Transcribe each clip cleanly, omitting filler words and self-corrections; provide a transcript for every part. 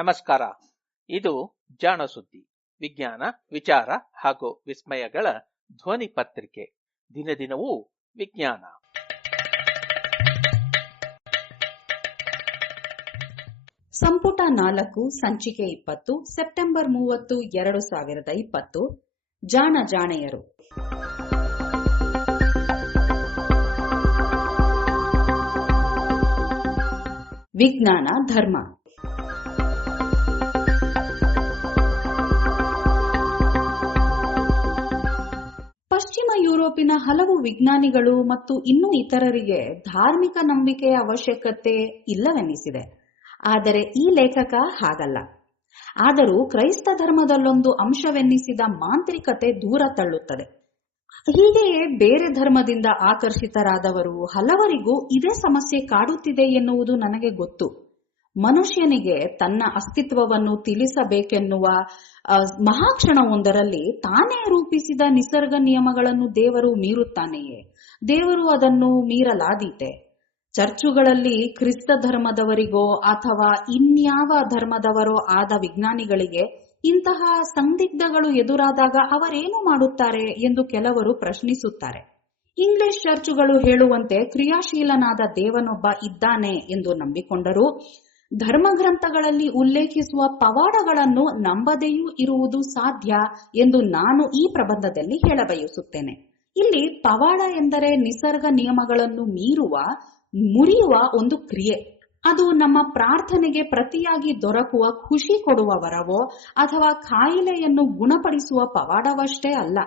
ನಮಸ್ಕಾರ. ಇದು ಜಾಣ ಸುದ್ದಿ, ವಿಜ್ಞಾನ, ವಿಚಾರ ಹಾಗೂ ವಿಸ್ಮಯಗಳ ಧ್ವನಿ ಪತ್ರಿಕೆ. ದಿನದಿನವೂ ವಿಜ್ಞಾನ. ಸಂಪುಟ 4 ಸಂಚಿಕೆ 20 ಸೆಪ್ಟೆಂಬರ್ 30, 2020. ಜಾಣ ಜಾಣೆಯರು. ವಿಜ್ಞಾನ ಧರ್ಮ. ಪಶ್ಚಿಮ ಯುರೋಪಿನ ಹಲವು ವಿಜ್ಞಾನಿಗಳು ಮತ್ತು ಇನ್ನೂ ಇತರರಿಗೆ ಧಾರ್ಮಿಕ ನಂಬಿಕೆಯ ಅವಶ್ಯಕತೆ ಇಲ್ಲವೆನ್ನಿಸಿದೆ. ಆದರೆ ಈ ಲೇಖಕ ಹಾಗಲ್ಲ. ಆದರೂ ಕ್ರೈಸ್ತ ಧರ್ಮದಲ್ಲೊಂದು ಅಂಶವೆನ್ನಿಸಿದ ಮಾಂತ್ರಿಕತೆ ದೂರ ತಳ್ಳುತ್ತದೆ. ಹೀಗೆಯೇ ಬೇರೆ ಧರ್ಮದಿಂದ ಆಕರ್ಷಿತರಾದವರು ಹಲವರಿಗೂ ಇದೇ ಸಮಸ್ಯೆ ಕಾಡುತ್ತಿದೆ ಎನ್ನುವುದು ನನಗೆ ಗೊತ್ತು. ಮನುಷ್ಯನಿಗೆ ತನ್ನ ಅಸ್ತಿತ್ವವನ್ನು ತಿಳಿಸಬೇಕೆನ್ನುವ ಮಹಾಕ್ಷಣವೊಂದರಲ್ಲಿ ತಾನೇ ರೂಪಿಸಿದ ನಿಸರ್ಗ ನಿಯಮಗಳನ್ನು ದೇವರು ಮೀರುತ್ತಾನೆಯೇ? ದೇವರು ಅದನ್ನು ಮೀರಲಾದೀತೆ? ಚರ್ಚುಗಳಲ್ಲಿ ಕ್ರಿಸ್ತ ಧರ್ಮದವರಿಗೋ ಅಥವಾ ಇನ್ಯಾವ ಧರ್ಮದವರೋ ಆದ ವಿಜ್ಞಾನಿಗಳಿಗೆ ಇಂತಹ ಸಂದಿಗ್ಧಗಳು ಎದುರಾದಾಗ ಅವರೇನು ಮಾಡುತ್ತಾರೆ ಎಂದು ಕೆಲವರು ಪ್ರಶ್ನಿಸುತ್ತಾರೆ. ಇಂಗ್ಲಿಷ್ ಚರ್ಚುಗಳು ಹೇಳುವಂತೆ ಕ್ರಿಯಾಶೀಲನಾದ ದೇವನೊಬ್ಬ ಇದ್ದಾನೆ ಎಂದು ನಂಬಿಕೊಂಡರೂ ಧರ್ಮಗ್ರಂಥಗಳಲ್ಲಿ ಉಲ್ಲೇಖಿಸುವ ಪವಾಡಗಳನ್ನು ನಂಬದೆಯೂ ಇರುವುದು ಸಾಧ್ಯ ಎಂದು ನಾನು ಈ ಪ್ರಬಂಧದಲ್ಲಿ ಹೇಳಬಯಸುತ್ತೇನೆ. ಇಲ್ಲಿ ಪವಾಡ ಎಂದರೆ ನಿಸರ್ಗ ನಿಯಮಗಳನ್ನು ಮುರಿಯುವ ಒಂದು ಕ್ರಿಯೆ. ಅದು ನಮ್ಮ ಪ್ರಾರ್ಥನೆಗೆ ಪ್ರತಿಯಾಗಿ ದೊರಕುವ ಖುಷಿ ಕೊಡುವ ವರವೋ ಅಥವಾ ಕಾಯಿಲೆಯನ್ನು ಗುಣಪಡಿಸುವ ಪವಾಡವಷ್ಟೇ ಅಲ್ಲ.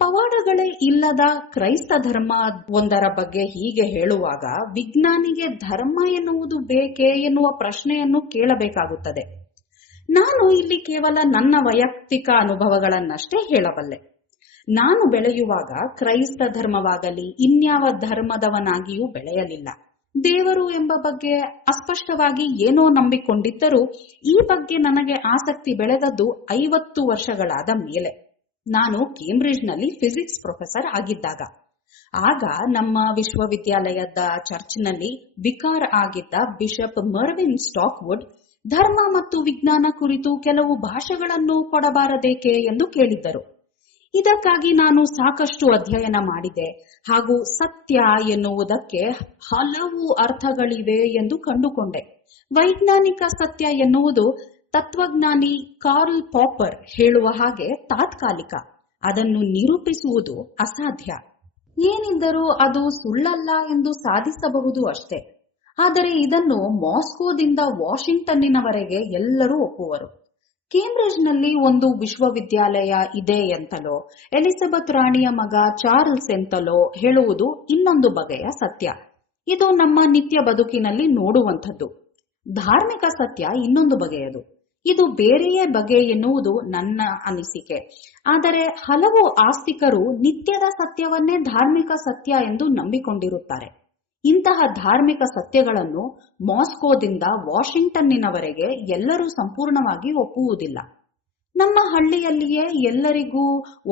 ಪವಾಡಗಳೇ ಇಲ್ಲದ ಕ್ರೈಸ್ತ ಧರ್ಮ ಒಂದರ ಬಗ್ಗೆ ಹೀಗೆ ಹೇಳುವಾಗ ವಿಜ್ಞಾನಿಗೆ ಧರ್ಮ ಎನ್ನುವುದು ಬೇಕೇ ಎನ್ನುವ ಪ್ರಶ್ನೆಯನ್ನು ಕೇಳಬೇಕಾಗುತ್ತದೆ. ನಾನು ಇಲ್ಲಿ ಕೇವಲ ನನ್ನ ವೈಯಕ್ತಿಕ ಅನುಭವಗಳನ್ನಷ್ಟೇ ಹೇಳಬಲ್ಲೆ. ನಾನು ಬೆಳೆಯುವಾಗ ಕ್ರೈಸ್ತ ಧರ್ಮವಾಗಲಿ ಇನ್ಯಾವ ಧರ್ಮದವನಾಗಿಯೂ ಬೆಳೆಯಲಿಲ್ಲ. ದೇವರು ಎಂಬ ಬಗ್ಗೆ ಅಸ್ಪಷ್ಟವಾಗಿ ಏನೋ ನಂಬಿಕೊಂಡಿದ್ದರೂ ಈ ಬಗ್ಗೆ ನನಗೆ ಆಸಕ್ತಿ ಬೆಳೆದದ್ದು 50 ವರ್ಷಗಳಾದ ಮೇಲೆ. ನಾನು ಕೇಂಬ್ರಿಡ್ಜ್ನಲ್ಲಿ ಫಿಸಿಕ್ಸ್ ಪ್ರೊಫೆಸರ್ ಆಗಿದ್ದಾಗ. ಆಗ ನಮ್ಮ ವಿಶ್ವವಿದ್ಯಾಲಯದ ಚರ್ಚ್ನಲ್ಲಿ ವಿಕಾರ್ ಆಗಿದ್ದ ಬಿಷಪ್ ಮರ್ವಿನ್ ಸ್ಟಾಕ್ವುಡ್ ಧರ್ಮ ಮತ್ತು ವಿಜ್ಞಾನ ಕುರಿತು ಕೆಲವು ಭಾಷೆಗಳನ್ನು ಕೊಡಬಾರದೇಕೆ ಎಂದು ಕೇಳಿದ್ದರು. ಇದಕ್ಕಾಗಿ ನಾನು ಸಾಕಷ್ಟು ಅಧ್ಯಯನ ಮಾಡಿದೆ ಹಾಗೂ ಸತ್ಯ ಎನ್ನುವುದಕ್ಕೆ ಹಲವು ಅರ್ಥಗಳಿವೆ ಎಂದು ಕಂಡುಕೊಂಡೆ. ವೈಜ್ಞಾನಿಕ ಸತ್ಯ ಎನ್ನುವುದು ತತ್ವಜ್ಞಾನಿ ಕಾರ್ಲ್ ಪಾಪರ್ ಹೇಳುವ ಹಾಗೆ ತಾತ್ಕಾಲಿಕ. ಅದನ್ನು ನಿರೂಪಿಸುವುದು ಅಸಾಧ್ಯ. ಏನಿದ್ದರೂ ಅದು ಸುಳ್ಳಲ್ಲ ಎಂದು ಸಾಧಿಸಬಹುದು ಅಷ್ಟೇ. ಆದರೆ ಇದನ್ನು ಮಾಸ್ಕೋದಿಂದ ವಾಷಿಂಗ್ಟನ್ನಿನವರೆಗೆ ಎಲ್ಲರೂ ಒಪ್ಪುವರು. ಕೇಂಬ್ರಿಡ್ಜ್ನಲ್ಲಿ ಒಂದು ವಿಶ್ವವಿದ್ಯಾಲಯ ಇದೆ ಎಂತಲೋ, ಎಲಿಜಬೆತ್ ರಾಣಿಯ ಮಗ ಚಾರ್ಲ್ಸ್ ಎಂತಲೋ ಹೇಳುವುದು ಇನ್ನೊಂದು ಬಗೆಯ ಸತ್ಯ. ಇದು ನಮ್ಮ ನಿತ್ಯ ಬದುಕಿನಲ್ಲಿ ನೋಡುವಂಥದ್ದು. ಧಾರ್ಮಿಕ ಸತ್ಯ ಇನ್ನೊಂದು ಬಗೆಯದು. ಇದು ಬೇರೆಯೇ ಬಗೆ ಎನ್ನುವುದು ನನ್ನ ಅನಿಸಿಕೆ. ಆದರೆ ಹಲವು ಆಸ್ತಿಕರು ನಿತ್ಯದ ಸತ್ಯವನ್ನೇ ಧಾರ್ಮಿಕ ಸತ್ಯ ಎಂದು ನಂಬಿಕೊಂಡಿರುತ್ತಾರೆ. ಇಂತಹ ಧಾರ್ಮಿಕ ಸತ್ಯಗಳನ್ನು ಮಾಸ್ಕೋದಿಂದ ವಾಷಿಂಗ್ಟನ್ನಿನವರೆಗೆ ಎಲ್ಲರೂ ಸಂಪೂರ್ಣವಾಗಿ ಒಪ್ಪುವುದಿಲ್ಲ. ನಮ್ಮ ಹಳ್ಳಿಯಲ್ಲಿಯೇ ಎಲ್ಲರಿಗೂ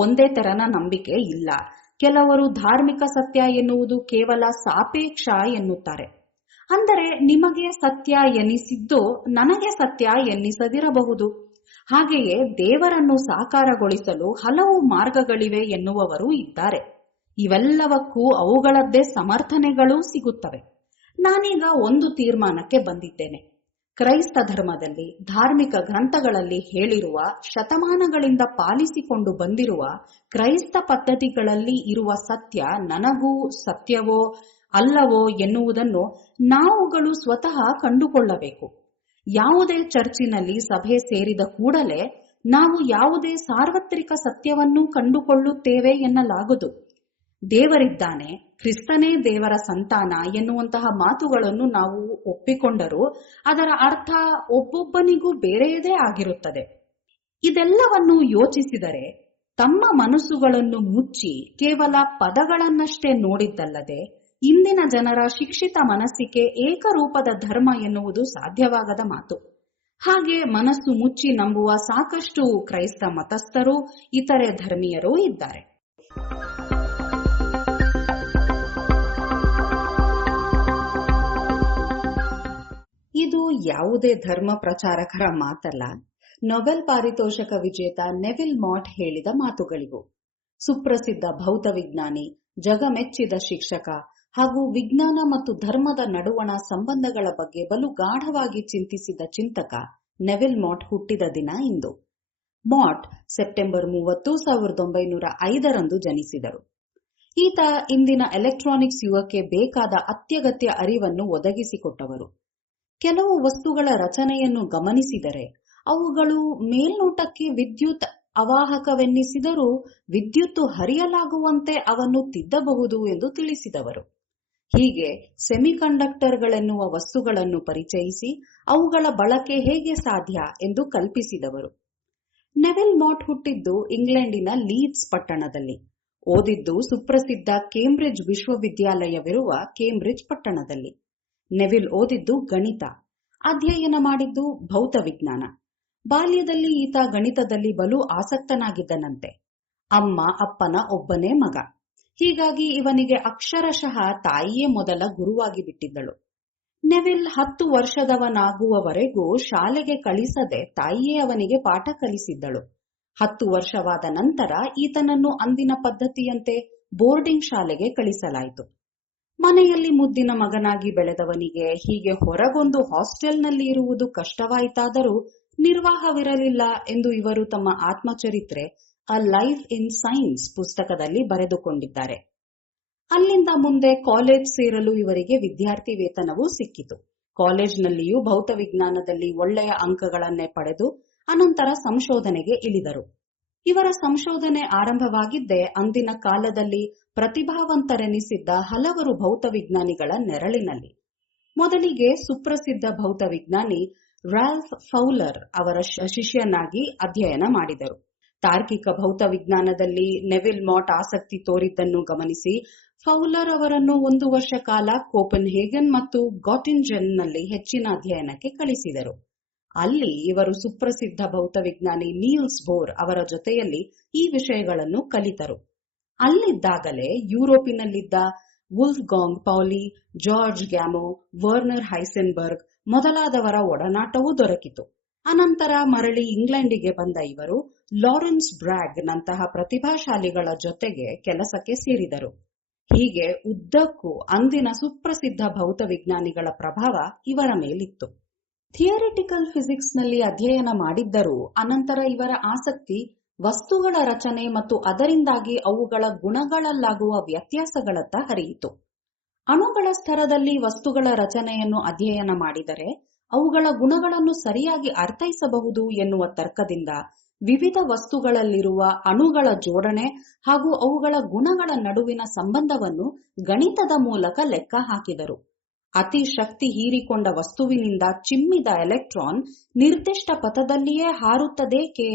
ಒಂದೇ ತೆರನ ನಂಬಿಕೆ ಇಲ್ಲ. ಕೆಲವರು ಧಾರ್ಮಿಕ ಸತ್ಯ ಎನ್ನುವುದು ಕೇವಲ ಸಾಪೇಕ್ಷ ಎನ್ನುತ್ತಾರೆ. ಅಂದರೆ ನಿಮಗೆ ಸತ್ಯ ಎನ್ನಿಸಿದ್ದು ನನಗೆ ಸತ್ಯ ಎನ್ನಿಸದಿರಬಹುದು. ಹಾಗೆಯೇ ದೇವರನ್ನು ಸಾಕಾರಗೊಳಿಸಲು ಹಲವು ಮಾರ್ಗಗಳಿವೆ ಎನ್ನುವವರು ಇದ್ದಾರೆ. ಇವೆಲ್ಲವಕ್ಕೂ ಅವುಗಳದ್ದೇ ಸಮರ್ಥನೆಗಳೂ ಸಿಗುತ್ತವೆ. ನಾನೀಗ ಒಂದು ತೀರ್ಮಾನಕ್ಕೆ ಬಂದಿದ್ದೇನೆ. ಕ್ರೈಸ್ತ ಧರ್ಮದಲ್ಲಿ ಧಾರ್ಮಿಕ ಗ್ರಂಥಗಳಲ್ಲಿ ಹೇಳಿರುವ ಶತಮಾನಗಳಿಂದ ಪಾಲಿಸಿಕೊಂಡು ಬಂದಿರುವ ಕ್ರೈಸ್ತ ಪದ್ಧತಿಗಳಲ್ಲಿ ಇರುವ ಸತ್ಯ ನನಗೂ ಸತ್ಯವೋ ಅಲ್ಲವೋ ಎನ್ನುವುದನ್ನು ನಾವುಗಳು ಸ್ವತಃ ಕಂಡುಕೊಳ್ಳಬೇಕು. ಯಾವುದೇ ಚರ್ಚಿನಲ್ಲಿ ಸಭೆ ಸೇರಿದ ಕೂಡಲೇ ನಾವು ಯಾವುದೇ ಸಾರ್ವತ್ರಿಕ ಸತ್ಯವನ್ನೂ ಕಂಡುಕೊಳ್ಳುತ್ತೇವೆ ಎನ್ನಲಾಗದು. ದೇವರಿದ್ದಾನೆ, ಕ್ರಿಸ್ತನೇ ದೇವರ ಸಂತಾನ ಎನ್ನುವಂತಹ ಮಾತುಗಳನ್ನು ನಾವು ಒಪ್ಪಿಕೊಂಡರೂ ಅದರ ಅರ್ಥ ಒಬ್ಬೊಬ್ಬನಿಗೂ ಬೇರೆಯದೇ ಆಗಿರುತ್ತದೆ. ಇದೆಲ್ಲವನ್ನು ಯೋಚಿಸಿದರೆ ತಮ್ಮ ಮನಸ್ಸುಗಳನ್ನು ಮುಚ್ಚಿ ಕೇವಲ ಪದಗಳನ್ನಷ್ಟೇ ನೋಡಿದ್ದಲ್ಲದೆ ಇಂದಿನ ಜನರ ಶಿಕ್ಷಿತ ಮನಸ್ಸಿಗೆ ಏಕರೂಪದ ಧರ್ಮ ಎನ್ನುವುದು ಸಾಧ್ಯವಾಗದ ಮಾತು. ಹಾಗೆ ಮನಸ್ಸು ಮುಚ್ಚಿ ನಂಬುವ ಸಾಕಷ್ಟು ಕ್ರೈಸ್ತ ಮತಸ್ಥರು ಇತರೆ ಧರ್ಮೀಯರೂ ಇದ್ದಾರೆ. ಇದು ಯಾವುದೇ ಧರ್ಮ ಪ್ರಚಾರಕರ ಮಾತಲ್ಲ, ನೊಬೆಲ್ ಪಾರಿತೋಷಕ ವಿಜೇತ ನೆವಿಲ್ ಮಾಟ್ ಹೇಳಿದ ಮಾತುಗಳಿವು. ಸುಪ್ರಸಿದ್ಧ ಭೌತವಿಜ್ಞಾನಿ, ಜಗಮೆಚ್ಚಿದ ಶಿಕ್ಷಕ ಹಾಗೂ ವಿಜ್ಞಾನ ಮತ್ತು ಧರ್ಮದ ನಡುವಣ ಸಂಬಂಧಗಳ ಬಗ್ಗೆ ಬಲು ಗಾಢವಾಗಿ ಚಿಂತಿಸಿದ ಚಿಂತಕ ನೆವಿಲ್ ಮಾಟ್ ಹುಟ್ಟಿದ ದಿನ ಇಂದು. ಮಾಟ್ ಸೆಪ್ಟೆಂಬರ್ 30, 1905 ಜನಿಸಿದರು. ಈತ ಇಂದಿನ ಎಲೆಕ್ಟ್ರಾನಿಕ್ಸ್ ಯುಗಕ್ಕೆ ಬೇಕಾದ ಅತ್ಯಗತ್ಯ ಅರಿವನ್ನು ಒದಗಿಸಿಕೊಟ್ಟವರು. ಕೆಲವು ವಸ್ತುಗಳ ರಚನೆಯನ್ನು ಗಮನಿಸಿದರೆ ಅವುಗಳು ಮೇಲ್ನೋಟಕ್ಕೆ ವಿದ್ಯುತ್ ಅವಾಹಕವೆನ್ನಿಸಿದರೂ ವಿದ್ಯುತ್ತು ಹರಿಯಲಾಗುವಂತೆ ಅವನ್ನು ತಿದ್ದಬಹುದು ಎಂದು ತಿಳಿಸಿದವರು. ಹೀಗೆ ಸೆಮಿಕಂಡಕ್ಟರ್ಗಳೆನ್ನುವ ವಸ್ತುಗಳನ್ನು ಪರಿಚಯಿಸಿ ಅವುಗಳ ಬಳಕೆ ಹೇಗೆ ಸಾಧ್ಯ ಎಂದು ಕಲ್ಪಿಸಿದವರು. ನೆವಿಲ್ ಮಾಟ್ ಹುಟ್ಟಿದ್ದು ಇಂಗ್ಲೆಂಡಿನ ಲೀಡ್ಸ್ ಪಟ್ಟಣದಲ್ಲಿ. ಓದಿದ್ದು ಸುಪ್ರಸಿದ್ಧ ಕೇಂಬ್ರಿಡ್ಜ್ ವಿಶ್ವವಿದ್ಯಾಲಯವಿರುವ ಕೇಂಬ್ರಿಡ್ಜ್ ಪಟ್ಟಣದಲ್ಲಿ. ನೆವಿಲ್ ಓದಿದ್ದು ಗಣಿತ, ಅಧ್ಯಯನ ಮಾಡಿದ್ದು ಭೌತವಿಜ್ಞಾನ. ಬಾಲ್ಯದಲ್ಲಿ ಈತ ಗಣಿತದಲ್ಲಿ ಬಲು ಆಸಕ್ತನಾಗಿದ್ದನಂತೆ. ಅಮ್ಮ ಅಪ್ಪನ ಒಬ್ಬನೇ ಮಗ. ಹೀಗಾಗಿ ಇವನಿಗೆ ಅಕ್ಷರಶಃ ತಾಯಿಯೇ ಮೊದಲ ಗುರುವಾಗಿ ಬಿಟ್ಟಿದ್ದಳು. ನೆವಿಲ್ 10 ವರ್ಷದವನಾಗುವವರೆಗೂ ಶಾಲೆಗೆ ಕಳಿಸದೆ ತಾಯಿಯೇ ಅವನಿಗೆ ಪಾಠ ಕಲಿಸಿದ್ದಳು. 10 ವರ್ಷವಾದ ನಂತರ ಈತನನ್ನು ಅಂದಿನ ಪದ್ಧತಿಯಂತೆ ಬೋರ್ಡಿಂಗ್ ಶಾಲೆಗೆ ಕಳಿಸಲಾಯಿತು. ಮನೆಯಲ್ಲಿ ಮುದ್ದಿನ ಮಗನಾಗಿ ಬೆಳೆದವನಿಗೆ ಹೀಗೆ ಹೊರಗೊಂದು ಹಾಸ್ಟೆಲ್ನಲ್ಲಿ ಇರುವುದು ಕಷ್ಟವಾಯಿತಾದರೂ ನಿರ್ವಾಹವಿರಲಿಲ್ಲ ಎಂದು ಇವರು ತಮ್ಮ ಆತ್ಮಚರಿತ್ರೆ ಅ ಲೈಫ್ ಇನ್ ಸೈನ್ಸ್ ಪುಸ್ತಕದಲ್ಲಿ ಬರೆದುಕೊಂಡಿದ್ದಾರೆ. ಅಲ್ಲಿಂದ ಮುಂದೆ ಕಾಲೇಜ್ ಸೇರಲು ಇವರಿಗೆ ವಿದ್ಯಾರ್ಥಿ ವೇತನವೂ ಸಿಕ್ಕಿತು. ಕಾಲೇಜ್ನಲ್ಲಿಯೂ ಭೌತವಿಜ್ಞಾನದಲ್ಲಿ ಒಳ್ಳೆಯ ಅಂಕಗಳನ್ನೇ ಪಡೆದು ಅನಂತರ ಸಂಶೋಧನೆಗೆ ಇಳಿದರು. ಇವರ ಸಂಶೋಧನೆ ಆರಂಭವಾಗಿದ್ದೇ ಅಂದಿನ ಕಾಲದಲ್ಲಿ ಪ್ರತಿಭಾವಂತರೆನಿಸಿದ್ದ ಹಲವರು ಭೌತವಿಜ್ಞಾನಿಗಳ ನೆರಳಿನಲ್ಲಿ. ಮೊದಲಿಗೆ ಸುಪ್ರಸಿದ್ಧ ಭೌತವಿಜ್ಞಾನಿ ರಾಲ್ಫ್ ಫೌಲರ್ ಅವರ ಶಿಷ್ಯನಾಗಿ ಅಧ್ಯಯನ ಮಾಡಿದರು. ತಾರ್ಕಿಕ ಭೌತವಿಜ್ಞಾನದಲ್ಲಿ ನೆವಿಲ್ ಮಾಟ್ ಆಸಕ್ತಿ ತೋರಿದ್ದನ್ನು ಗಮನಿಸಿ ಫೌಲರ್ ಅವರನ್ನು 1 ವರ್ಷ ಕಾಲ ಕೋಪನ್ಹೇಗನ್ ಮತ್ತು ಗಾಟಿಂಜೆನ್ನಲ್ಲಿ ಹೆಚ್ಚಿನ ಅಧ್ಯಯನಕ್ಕೆ ಕಳಿಸಿದರು. ಅಲ್ಲಿ ಇವರು ಸುಪ್ರಸಿದ್ಧ ಭೌತವಿಜ್ಞಾನಿ ನೀಲ್ಸ್ ಬೋರ್ ಅವರ ಜೊತೆಯಲ್ಲಿ ಈ ವಿಷಯಗಳನ್ನು ಕಲಿತರು. ಅಲ್ಲಿದ್ದಾಗಲೇ ಯುರೋಪಿನಲ್ಲಿದ್ದ ವುಲ್ಫ್ಗಾಂಗ್ ಪೌಲಿ, ಜಾರ್ಜ್ ಗ್ಯಾಮೊ, ವರ್ನರ್ ಹೈಸೆನ್ಬರ್ಗ್ ಮೊದಲಾದವರ ಒಡನಾಟವೂ ದೊರಕಿತು. ಅನಂತರ ಮರಳಿ ಇಂಗ್ಲೆಂಡಿಗೆ ಬಂದ ಇವರು ಲಾರೆನ್ಸ್ ಬ್ರಾಗ್ ನಂತಹ ಪ್ರತಿಭಾಶಾಲಿಗಳ ಜೊತೆಗೆ ಕೆಲಸಕ್ಕೆ ಸೇರಿದರು. ಹೀಗೆ ಉದ್ದಕ್ಕೂ ಅಂದಿನ ಸುಪ್ರಸಿದ್ಧ ಭೌತವಿಜ್ಞಾನಿಗಳ ಪ್ರಭಾವ ಇವರ ಮೇಲಿತ್ತು. ಥಿಯರಿಟಿಕಲ್ ಫಿಸಿಕ್ಸ್ನಲ್ಲಿ ಅಧ್ಯಯನ ಮಾಡಿದ್ದರೂ ಅನಂತರ ಇವರ ಆಸಕ್ತಿ ವಸ್ತುಗಳ ರಚನೆ ಮತ್ತು ಅದರಿಂದಾಗಿ ಅವುಗಳ ಗುಣಗಳಲ್ಲಾಗುವ ವ್ಯತ್ಯಾಸಗಳತ್ತ ಹರಿಯಿತು. ಅಣುಗಳ ಸ್ತರದಲ್ಲಿ ವಸ್ತುಗಳ ರಚನೆಯನ್ನು ಅಧ್ಯಯನ ಮಾಡಿದರೆ ಅವುಗಳ ಗುಣಗಳನ್ನು ಸರಿಯಾಗಿ ಅರ್ಥೈಸಬಹುದು ಎನ್ನುವ ತರ್ಕದಿಂದ ವಿವಿಧ ವಸ್ತುಗಳಲ್ಲಿರುವ ಅಣುಗಳ ಜೋಡಣೆ ಹಾಗೂ ಅವುಗಳ ಗುಣಗಳ ನಡುವಿನ ಸಂಬಂಧವನ್ನು ಗಣಿತದ ಮೂಲಕ ಲೆಕ್ಕ ಹಾಕಿದರು. ಅತಿ ಶಕ್ತಿ ಹೀರಿಕೊಂಡ ವಸ್ತುವಿನಿಂದ ಚಿಮ್ಮಿದ ಎಲೆಕ್ಟ್ರಾನ್ ನಿರ್ದಿಷ್ಟ ಪಥದಲ್ಲಿಯೇ ಹಾರುತ್ತದೇಕೆ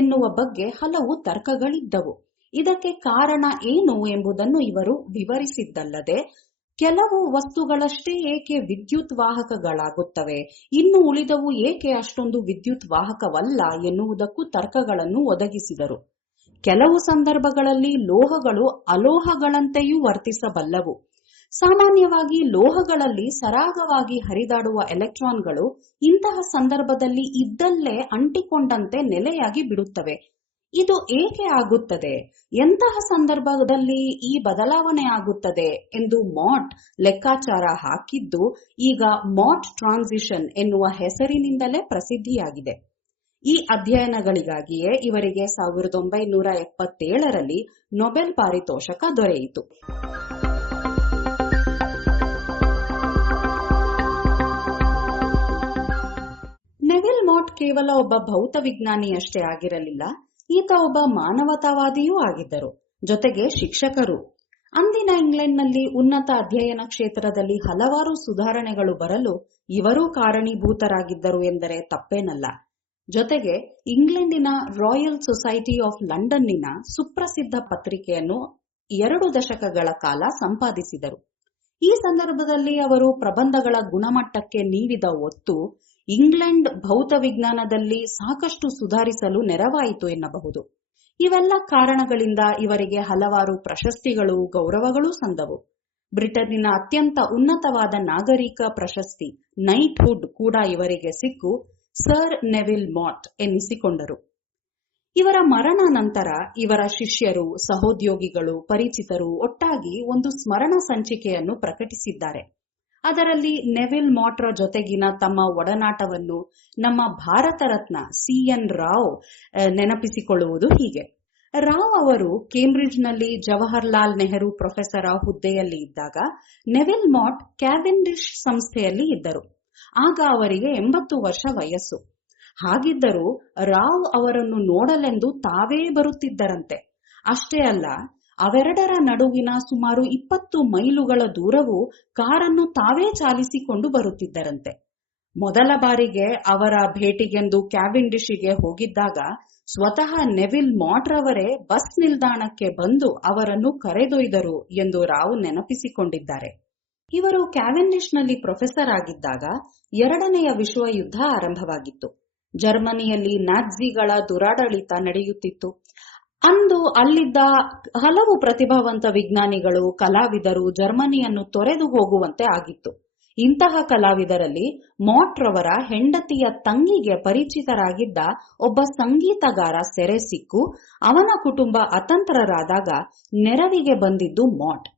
ಎನ್ನುವ ಬಗ್ಗೆ ಹಲವು ತರ್ಕಗಳಿದ್ದವು. ಇದಕ್ಕೆ ಕಾರಣ ಏನು ಎಂಬುದನ್ನು ಇವರು ವಿವರಿಸಿದ್ದಲ್ಲದೆ ಕೆಲವು ವಸ್ತುಗಳಷ್ಟೇ ಏಕೆ ವಿದ್ಯುತ್ ವಾಹಕಗಳಾಗುತ್ತವೆ, ಇನ್ನು ಉಳಿದವು ಏಕೆ ಅಷ್ಟೊಂದು ವಿದ್ಯುತ್ ವಾಹಕವಲ್ಲ ಎನ್ನುವುದಕ್ಕೂ ತರ್ಕಗಳನ್ನು ಒದಗಿಸಿದರು. ಕೆಲವು ಸಂದರ್ಭಗಳಲ್ಲಿ ಲೋಹಗಳು ಅಲೋಹಗಳಂತೆಯೂ ವರ್ತಿಸಬಲ್ಲವು. ಸಾಮಾನ್ಯವಾಗಿ ಲೋಹಗಳಲ್ಲಿ ಸರಾಗವಾಗಿ ಹರಿದಾಡುವ ಎಲೆಕ್ಟ್ರಾನ್ಗಳು ಇಂತಹ ಸಂದರ್ಭದಲ್ಲಿ ಇದ್ದಲ್ಲೇ ಅಂಟಿಕೊಂಡಂತೆ ನೆಲೆಯಾಗಿ ಬಿಡುತ್ತವೆ. ಇದು ಏಕೆ ಆಗುತ್ತದೆ, ಎಂತಹ ಸಂದರ್ಭದಲ್ಲಿ ಈ ಬದಲಾವಣೆ ಆಗುತ್ತದೆ ಎಂದು ಮಾಟ್ ಲೆಕ್ಕಾಚಾರ ಹಾಕಿದ್ದು ಈಗ ಮಾಟ್ ಟ್ರಾನ್ಸಿಷನ್ ಎನ್ನುವ ಹೆಸರಿನಿಂದಲೇ ಪ್ರಸಿದ್ಧಿಯಾಗಿದೆ. ಈ ಅಧ್ಯಯನಗಳಿಗಾಗಿಯೇ ಇವರಿಗೆ 1977ರಲ್ಲಿ ನೊಬೆಲ್ ಪಾರಿತೋಷಕ ದೊರೆಯಿತು. ನೆವಿಲ್ ಮಾಟ್ ಕೇವಲ ಒಬ್ಬ ಭೌತವಿಜ್ಞಾನಿಯಷ್ಟೇ ಆಗಿರಲಿಲ್ಲ, ಈತ ಒಬ್ಬ ಮಾನವತಾವಾದಿಯೂ ಆಗಿದ್ದರು, ಜೊತೆಗೆ ಶಿಕ್ಷಕರು. ಅಂದಿನ ಇಂಗ್ಲೆಂಡ್ನಲ್ಲಿ ಉನ್ನತ ಅಧ್ಯಯನ ಕ್ಷೇತ್ರದಲ್ಲಿ ಹಲವಾರು ಸುಧಾರಣೆಗಳು ಬರಲು ಇವರೂ ಕಾರಣೀಭೂತರಾಗಿದ್ದರು ಎಂದರೆ ತಪ್ಪೇನಲ್ಲ. ಜೊತೆಗೆ ಇಂಗ್ಲೆಂಡಿನ ರಾಯಲ್ ಸೊಸೈಟಿ ಆಫ್ ಲಂಡನ್ನಿನ ಸುಪ್ರಸಿದ್ಧ ಪತ್ರಿಕೆಯನ್ನು 2 ದಶಕಗಳ ಕಾಲ ಸಂಪಾದಿಸಿದರು. ಈ ಸಂದರ್ಭದಲ್ಲಿ ಅವರು ಪ್ರಬಂಧಗಳ ಗುಣಮಟ್ಟಕ್ಕೆ ನೀಡಿದ ಒತ್ತು ಇಂಗ್ಲೆಂಡ್ ಭೌತವಿಜ್ಞಾನದಲ್ಲಿ ಸಾಕಷ್ಟು ಸುಧಾರಿಸಲು ನೆರವಾಯಿತು ಎನ್ನಬಹುದು. ಇವೆಲ್ಲ ಕಾರಣಗಳಿಂದ ಇವರಿಗೆ ಹಲವಾರು ಪ್ರಶಸ್ತಿಗಳು, ಗೌರವಗಳೂ ಸಂದವು. ಬ್ರಿಟನ್ನಿನ ಅತ್ಯಂತ ಉನ್ನತವಾದ ನಾಗರಿಕ ಪ್ರಶಸ್ತಿ ನೈಟ್ಹುಡ್ ಕೂಡ ಇವರಿಗೆ ಸಿಕ್ಕು ಸರ್ ನೆವಿಲ್ ಮಾಟ್ ಎನ್ನಿಸಿಕೊಂಡರು. ಇವರ ಮರಣ ನಂತರ ಇವರ ಶಿಷ್ಯರು, ಸಹೋದ್ಯೋಗಿಗಳು, ಪರಿಚಿತರು ಒಟ್ಟಾಗಿ ಒಂದು ಸ್ಮರಣ ಸಂಚಿಕೆಯನ್ನು ಪ್ರಕಟಿಸಿದ್ದಾರೆ. ಅದರಲ್ಲಿ ನೆವಿಲ್ ಮಾಟ್ರ ಜೊತೆಗಿನ ತಮ್ಮ ಒಡನಾಟವನ್ನು ನಮ್ಮ ಭಾರತ ರತ್ನ CN ರಾವ್ ನೆನಪಿಸಿಕೊಳ್ಳುವುದು ಹೀಗೆ. ರಾವ್ ಅವರು ಕೇಂಬ್ರಿಡ್ಜ್ನಲ್ಲಿ ಜವಾಹರ್ಲಾಲ್ ನೆಹರು ಪ್ರೊಫೆಸರ್ ಹುದ್ದೆಯಲ್ಲಿ ಇದ್ದಾಗ ನೆವಿಲ್ ಮಾಟ್ ಕ್ಯಾವೆಂಡಿಶ್ ಸಂಸ್ಥೆಯಲ್ಲಿ ಇದ್ದರು. ಆಗ ಅವರಿಗೆ 80 ವರ್ಷ ವಯಸ್ಸು. ಹಾಗಿದ್ದರೂ ರಾವ್ ಅವರನ್ನು ನೋಡಲೆಂದು ತಾವೇ ಬರುತ್ತಿದ್ದರಂತೆ. ಅಷ್ಟೇ ಅಲ್ಲ, ಅವೆರಡರ ನಡುವಿನ ಸುಮಾರು 20 ಮೈಲುಗಳ ದೂರವೂ ಕಾರನ್ನು ತಾವೇ ಚಾಲಿಸಿಕೊಂಡು ಬರುತ್ತಿದ್ದರಂತೆ. ಮೊದಲ ಬಾರಿಗೆ ಅವರ ಭೇಟಿಗೆಂದು ಕ್ಯಾವೆಂಡಿಶ್ಗೆ ಹೋಗಿದ್ದಾಗ ಸ್ವತಃ ನೆವಿಲ್ ಮಾಟ್ರವರೇ ಬಸ್ ನಿಲ್ದಾಣಕ್ಕೆ ಬಂದು ಅವರನ್ನು ಕರೆದೊಯ್ದರು ಎಂದು ರಾವ್ ನೆನಪಿಸಿಕೊಂಡಿದ್ದಾರೆ. ಇವರು ಕ್ಯಾವೆಂಡಿಶ್ನಲ್ಲಿ ಪ್ರೊಫೆಸರ್ ಆಗಿದ್ದಾಗ ಎರಡನೆಯ ವಿಶ್ವ ಯುದ್ಧ ಆರಂಭವಾಗಿತ್ತು. ಜರ್ಮನಿಯಲ್ಲಿ ನಾಟ್ಸಿಗಳ ದುರಾಡಳಿತ ನಡೆಯುತ್ತಿತ್ತು. ಅಂದು ಅಲ್ಲಿದ್ದ ಹಲವು ಪ್ರತಿಭಾವಂತ ವಿಜ್ಞಾನಿಗಳು, ಕಲಾವಿದರು ಜರ್ಮನಿಯನ್ನು ತೊರೆದು ಹೋಗುವಂತೆ ಆಗಿತ್ತು. ಇಂತಹ ಕಲಾವಿದರಲ್ಲಿ ಮಾಟ್ರವರ ಹೆಂಡತಿಯ ತಂಗಿಗೆ ಪರಿಚಿತರಾಗಿದ್ದ ಒಬ್ಬ ಸಂಗೀತಗಾರ ಸೆರೆ ಸಿಕ್ಕು ಅವನ ಕುಟುಂಬ ಅತಂತ್ರರಾದಾಗ ನೆರವಿಗೆ ಬಂದಿದ್ದು ಮಾಟ್.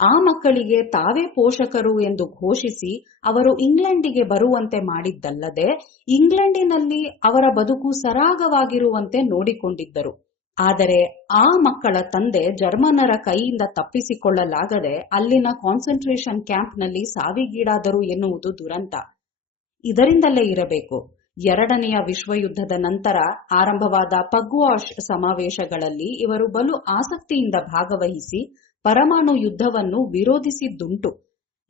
ಆ ಮಕ್ಕಳಿಗೆ ತಾವೇ ಪೋಷಕರು ಎಂದು ಘೋಷಿಸಿ ಅವರು ಇಂಗ್ಲೆಂಡಿಗೆ ಬರುವಂತೆ ಮಾಡಿದ್ದಲ್ಲದೆ ಇಂಗ್ಲೆಂಡಿನಲ್ಲಿ ಅವರ ಬದುಕು ಸರಾಗವಾಗಿರುವಂತೆ ನೋಡಿಕೊಂಡಿದ್ದರು. ಆದರೆ ಆ ಮಕ್ಕಳ ತಂದೆ ಜರ್ಮನರ ಕೈಯಿಂದ ತಪ್ಪಿಸಿಕೊಳ್ಳಲಾಗದೆ ಅಲ್ಲಿನ ಕಾನ್ಸಂಟ್ರೇಷನ್ ಕ್ಯಾಂಪ್ನಲ್ಲಿ ಸಾವಿಗೀಡಾದರು ಎನ್ನುವುದು ದುರಂತ. ಇದರಿಂದಲೇ ಇರಬೇಕು ಎರಡನೆಯ ವಿಶ್ವಯುದ್ಧದ ನಂತರ ಆರಂಭವಾದ ಪಗ್ವಾಶ್ ಸಮಾವೇಶಗಳಲ್ಲಿ ಇವರು ಬಲು ಆಸಕ್ತಿಯಿಂದ ಭಾಗವಹಿಸಿ ಪರಮಾಣು ಯುದ್ಧವನ್ನು ವಿರೋಧಿಸಿದ್ದುಂಟು.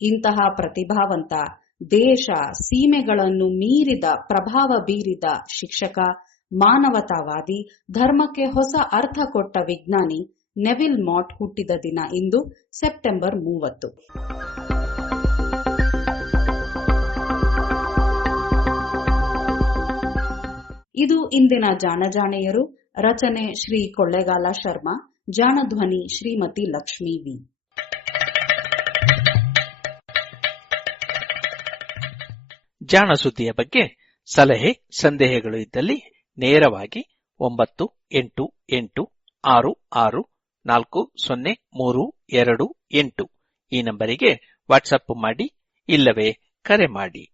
ಇಂತಹ ಪ್ರತಿಭಾವಂತ, ದೇಶ ಸೀಮೆಗಳನ್ನು ಮೀರಿದ ಪ್ರಭಾವ ಬೀರಿದ ಶಿಕ್ಷಕ, ಮಾನವತಾವಾದಿ, ಧರ್ಮಕ್ಕೆ ಹೊಸ ಅರ್ಥ ಕೊಟ್ಟ ವಿಜ್ಞಾನಿ ನೆವಿಲ್ ಮಾಟ್ ಹುಟ್ಟಿದ ದಿನ ಇಂದು ಸೆಪ್ಟೆಂಬರ್ 30. ಇದು ಇಂದಿನ ಜಾಣಜಾಣೆಯರು. ರಚನೆ ಶ್ರೀ ಕೊಳ್ಳೇಗಾಲ ಶರ್ಮಾ. ಜಾಣಧ್ವನಿ ಶ್ರೀಮತಿ ಲಕ್ಷ್ಮೀ ವಿ. ಜಾಣ ಸುದ್ದಿಯ ಬಗ್ಗೆ ಸಲಹೆ ಸಂದೇಹಗಳು ಇದ್ದಲ್ಲಿ ನೇರವಾಗಿ 9886640328 ಈ ನಂಬರಿಗೆ ವಾಟ್ಸಪ್ ಮಾಡಿ, ಇಲ್ಲವೇ ಕರೆ ಮಾಡಿ.